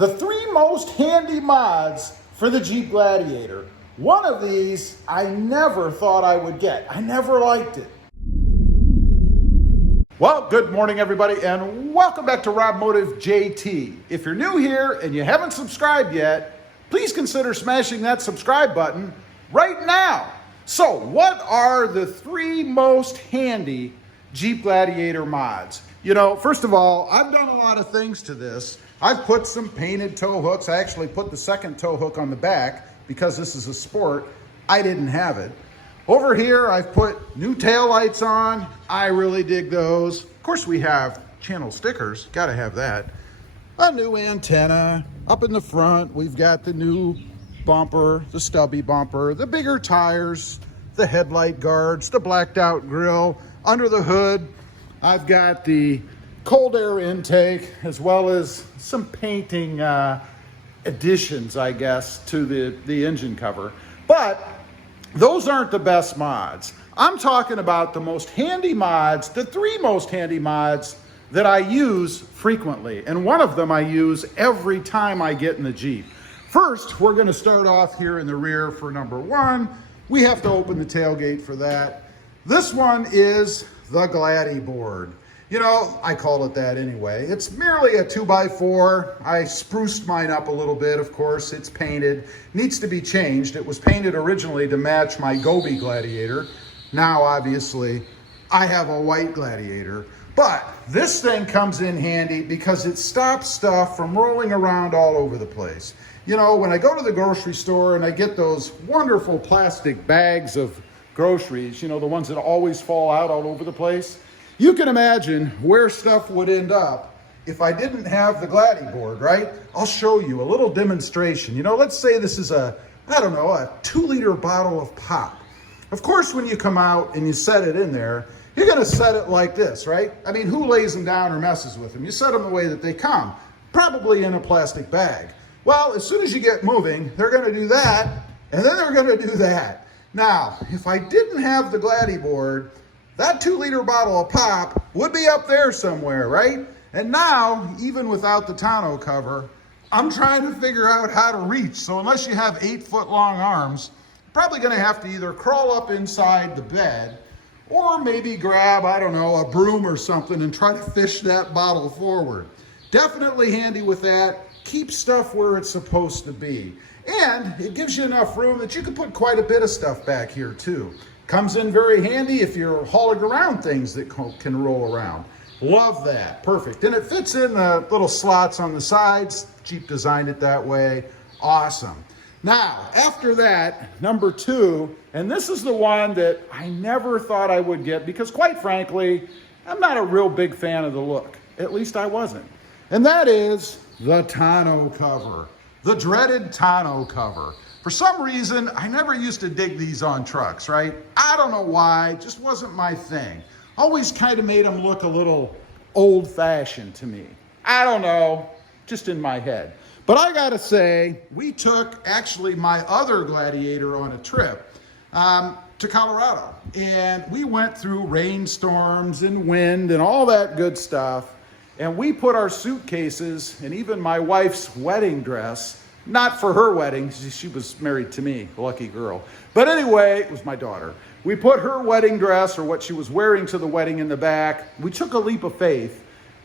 The three most handy mods for the Jeep Gladiator. One of these I never thought I would get. I never liked it. Well, good morning everybody and welcome back to Rob Motive JT. If you're new here and you haven't subscribed yet, please consider smashing that subscribe button right now. So what are the three most handy Jeep Gladiator mods? You know, first of all, I've done a lot of things to this. I've put some painted tow hooks. I actually put the second tow hook on the back because this is a sport. I didn't have it. Over here, I've put new taillights on. I really dig those. Of course, we have channel stickers. Gotta have that. A new antenna. Up in the front, we've got the new bumper, the stubby bumper, the bigger tires, the headlight guards, the blacked out grille. Under the hood, I've got the cold air intake, as well as some painting additions, I guess, to the engine cover. But those aren't the best mods. I'm talking about the most handy mods, the three most handy mods that I use frequently. And one of them I use every time I get in the Jeep. First, we're gonna start off here in the rear for number one. We have to open the tailgate for that. This one is the Gladi board. You know, I call it that anyway. It's merely a 2x4. I spruced mine up a little bit, of course. It's painted. Needs to be changed. It was painted originally to match my Gobi Gladiator. Now, obviously, I have a white Gladiator. But this thing comes in handy because it stops stuff from rolling around all over the place. You know, when I go to the grocery store and I get those wonderful plastic bags of groceries, you know, the ones that always fall out all over the place, you can imagine where stuff would end up if I didn't have the Gladi board, right? I'll show you a little demonstration. You know, let's say this is a 2-liter bottle of pop. Of course, when you come out and you set it in there, you're gonna set it like this, right? I mean, who lays them down or messes with them? You set them the way that they come, probably in a plastic bag. Well, as soon as you get moving, they're gonna do that, and then they're gonna do that. Now, if I didn't have the Gladi board, that 2-liter bottle of pop would be up there somewhere, right? And now, even without the tonneau cover, I'm trying to figure out how to reach. So unless you have 8-foot-long arms, you're probably gonna have to either crawl up inside the bed or maybe grab, I don't know, a broom or something and try to fish that bottle forward. Definitely handy with that. Keep stuff where it's supposed to be. And it gives you enough room that you can put quite a bit of stuff back here too. Comes in very handy if you're hauling around things that can roll around. Love that, perfect. And it fits in the little slots on the sides. Jeep designed it that way, awesome. Now, after that, number two, and this is the one that I never thought I would get because quite frankly, I'm not a real big fan of the look. At least I wasn't. And that is the tonneau cover, the dreaded tonneau cover. For some reason, I never used to dig these on trucks, right? I don't know why, it just wasn't my thing. Always kind of made them look a little old-fashioned to me. I don't know, just in my head. But I gotta say, we took actually my other Gladiator on a trip to Colorado. And we went through rainstorms and wind and all that good stuff. And we put our suitcases and even my wife's wedding dress, not for her wedding, she was married to me, lucky girl. But anyway, it was my daughter. We put her wedding dress or what she was wearing to the wedding in the back. We took a leap of faith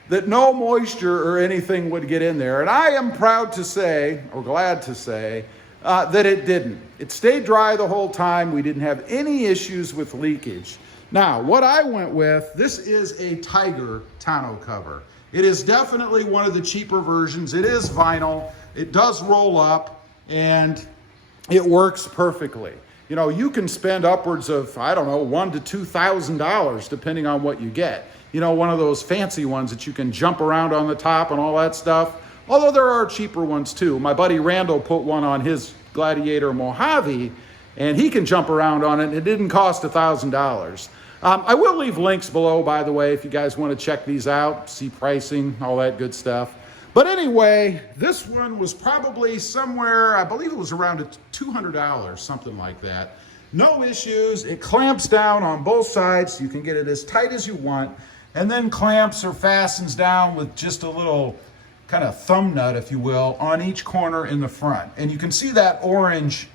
that no moisture or anything would get in there. And I am proud to say, or glad to say, that it didn't. It stayed dry the whole time. We didn't have any issues with leakage. Now, what I went with, this is a Tyger tonneau cover. It is definitely one of the cheaper versions. It is vinyl. It does roll up and it works perfectly. You know, you can spend upwards of, I don't know, $1,000 to $2,000 depending on what you get. You know, one of those fancy ones that you can jump around on the top and all that stuff. Although there are cheaper ones too. My buddy Randall put one on his Gladiator Mojave and he can jump around on it and it didn't cost $1,000. I will leave links below, by the way, if you guys want to check these out, see pricing, all that good stuff. But anyway, this one was probably somewhere, I believe it was around $200, something like that. No issues. It clamps down on both sides. You can get it as tight as you want. And then clamps or fastens down with just a little kind of thumb nut, if you will, on each corner in the front. And you can see that orange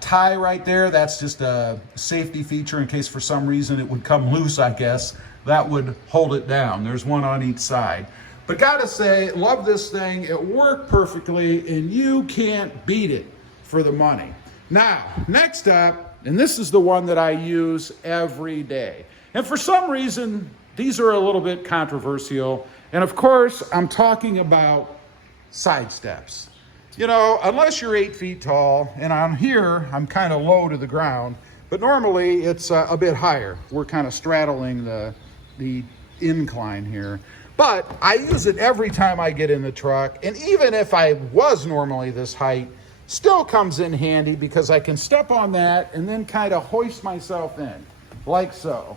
tie right there. That's just a safety feature in case for some reason it would come loose, I guess. That would hold it down. There's one on each side. But gotta say, love this thing. It worked perfectly, and you can't beat it for the money. Now, next up, and this is the one that I use every day. And for some reason, these are a little bit controversial. And of course, I'm talking about side steps. You know, unless you're 8 feet tall, and on here, I'm kind of low to the ground, but normally it's a bit higher. We're kind of straddling the incline here. But I use it every time I get in the truck, and even if I was normally this height, still comes in handy because I can step on that and then kind of hoist myself in, like so.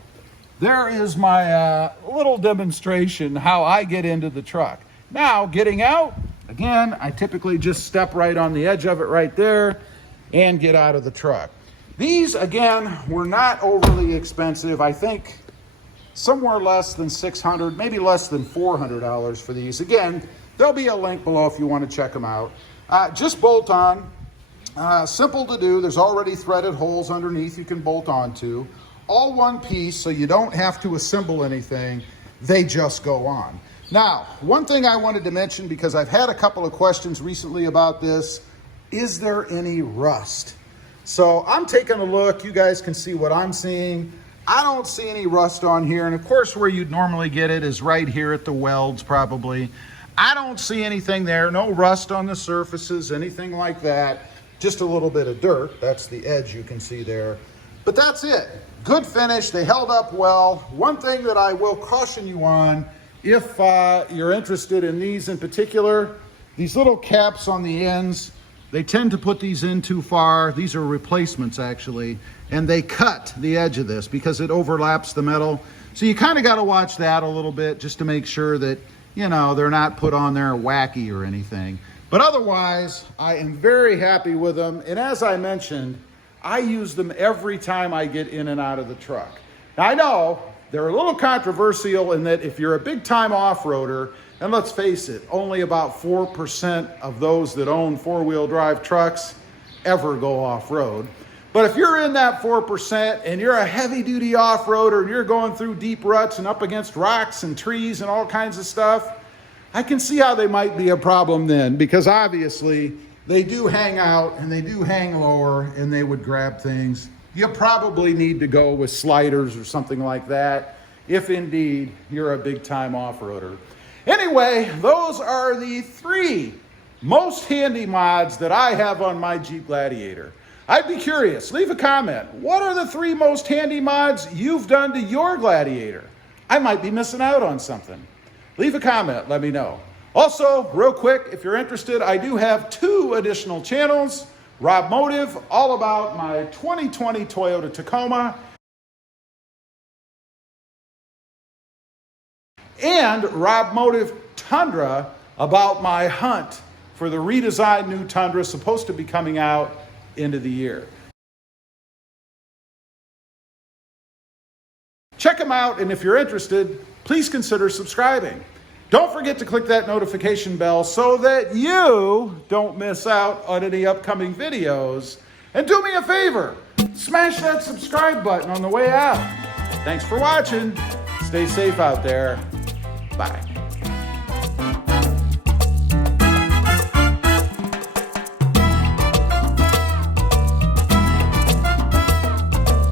There is my little demonstration how I get into the truck. Now, getting out, again, I typically just step right on the edge of it right there and get out of the truck. These, again, were not overly expensive. I think somewhere less than $600, maybe less than $400 for these. Again, there'll be a link below if you want to check them out. Just bolt on, simple to do. There's already threaded holes underneath you can bolt onto. All one piece, so you don't have to assemble anything. They just go on. Now, one thing I wanted to mention, because I've had a couple of questions recently about this, is there any rust? So I'm taking a look. You guys can see what I'm seeing. I don't see any rust on here. And of course, where you'd normally get it is right here at the welds, probably. I don't see anything there. No rust on the surfaces, anything like that. Just a little bit of dirt. That's the edge you can see there. But that's it. Good finish. They held up well. One thing that I will caution you on, if you're interested in these in particular, these little caps on the ends, they tend to put these in too far. These are replacements, actually, and they cut the edge of this because it overlaps the metal. So you kind of got to watch that a little bit just to make sure that, you know, they're not put on there wacky or anything. But otherwise, I am very happy with them. And as I mentioned, I use them every time I get in and out of the truck. Now, I know they're a little controversial in that if you're a big-time off-roader, and let's face it, only about 4% of those that own four-wheel drive trucks ever go off-road. But if you're in that 4% and you're a heavy-duty off-roader and you're going through deep ruts and up against rocks and trees and all kinds of stuff, I can see how they might be a problem then, because obviously they do hang out and they do hang lower and they would grab things. You probably need to go with sliders or something like that if indeed you're a big-time off-roader. Anyway, those are the 3 most handy mods that I have on my Jeep Gladiator. I'd be curious, leave a comment. What are the 3 most handy mods you've done to your Gladiator? I might be missing out on something. Leave a comment, let me know. Also, real quick, if you're interested, I do have 2 additional channels. Rob Motive, all about my 2020 Toyota Tacoma, and Rob Motive Tundra, about my hunt for the redesigned new Tundra, supposed to be coming out end of the year. Check them out, and if you're interested, please consider subscribing. Don't forget to click that notification bell so that you don't miss out on any upcoming videos. And do me a favor, smash that subscribe button on the way out. Thanks for watching. Stay safe out there. Bye.